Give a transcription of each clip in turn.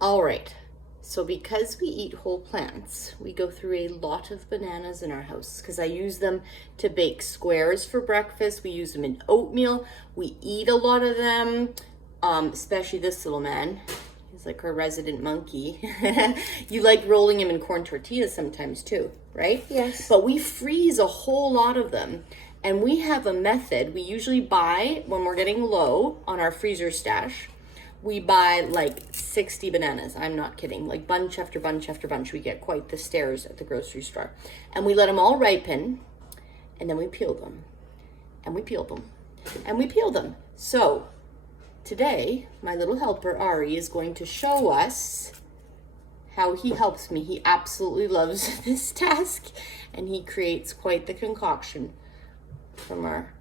All right. So because we eat whole plants, we go through a lot of bananas in our house because I use them to bake squares for breakfast. We use them in oatmeal. We eat a lot of them, especially this little man. He's like our resident monkey. You like rolling him in corn tortillas sometimes too, right? Yes. But we freeze a whole lot of them. And we have a method. We usually buy, when we're getting low on our freezer stash, we buy like 60 bananas. I'm not kidding. Like bunch after bunch after bunch. We get quite the stairs at the grocery store. And we let them all ripen. And then we peel them. And we peel them. And we peel them. So today, my little helper, Ari, is going to show us how he helps me. He absolutely loves this task. And he creates quite the concoction from our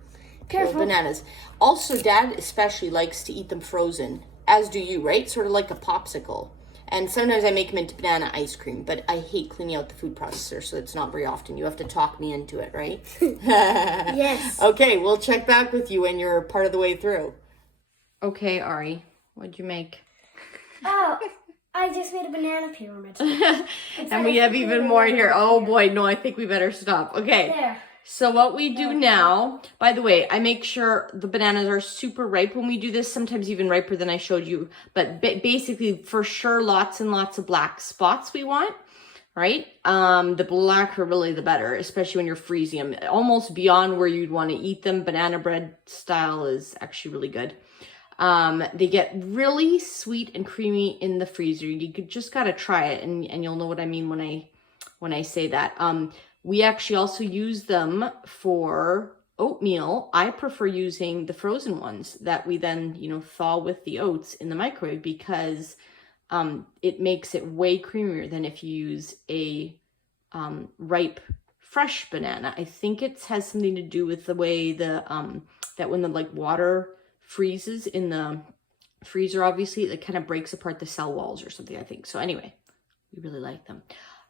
bananas. Also, Dad especially likes to eat them frozen. As do you, right? Sort of like a popsicle. And sometimes I make them into banana ice cream, but I hate cleaning out the food processor, so it's not very often. You have to talk me into it, right? Yes. Okay, we'll check back with you when you're part of the way through. Okay, Ari, what'd you make? Oh, I just made a banana pyramid. And we have even more here. Oh boy, no, I think we better stop. Okay. There. So what we do now, by the way, I make sure the bananas are super ripe when we do this, sometimes even riper than I showed you. But basically, for sure, lots and lots of black spots we want, right? The blacker really the better, especially when you're freezing them. Almost beyond where you'd want to eat them. Banana bread style is actually really good. They get really sweet and creamy in the freezer. You just got to try it, and you'll know what I mean when I say that. We actually also use them for oatmeal. I prefer using the frozen ones that we then, thaw with the oats in the microwave because it makes it way creamier than if you use a ripe, fresh banana. I think it has something to do with the way that when the water freezes in the freezer, obviously, it kind of breaks apart the cell walls or something, I think. So anyway, we really like them.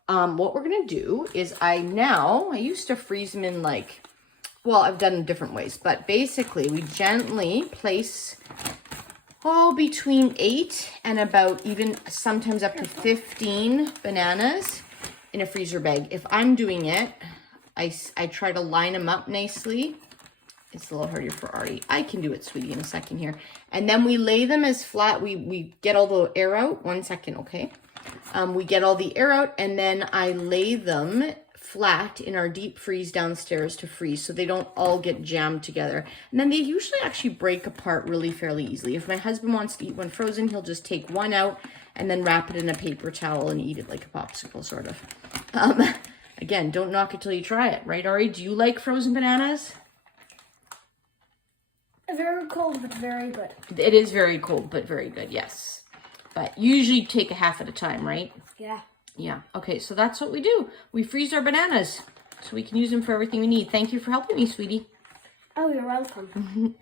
What we're going to do is I used to freeze them in I've done them different ways, but basically we gently place between 8 and about even sometimes up to 15 bananas in a freezer bag. If I'm doing it, I try to line them up nicely. It's a little harder for Artie. I can do it, sweetie, in a second here. And then we lay them as flat. We get all the air out. 1 second, okay? We get all the air out, and then I lay them flat in our deep freeze downstairs to freeze so they don't all get jammed together. And then they usually actually break apart really fairly easily. If my husband wants to eat one frozen, he'll just take one out and then wrap it in a paper towel and eat it like a popsicle, sort of. Again, don't knock it till you try it, right, Ari? Do you like frozen bananas? Very cold, but very good. It is very cold, but very good, yes. But usually take a half at a time, right? Yeah. Yeah. Okay, so that's what we do. We freeze our bananas so we can use them for everything we need. Thank you for helping me, sweetie. Oh, you're welcome.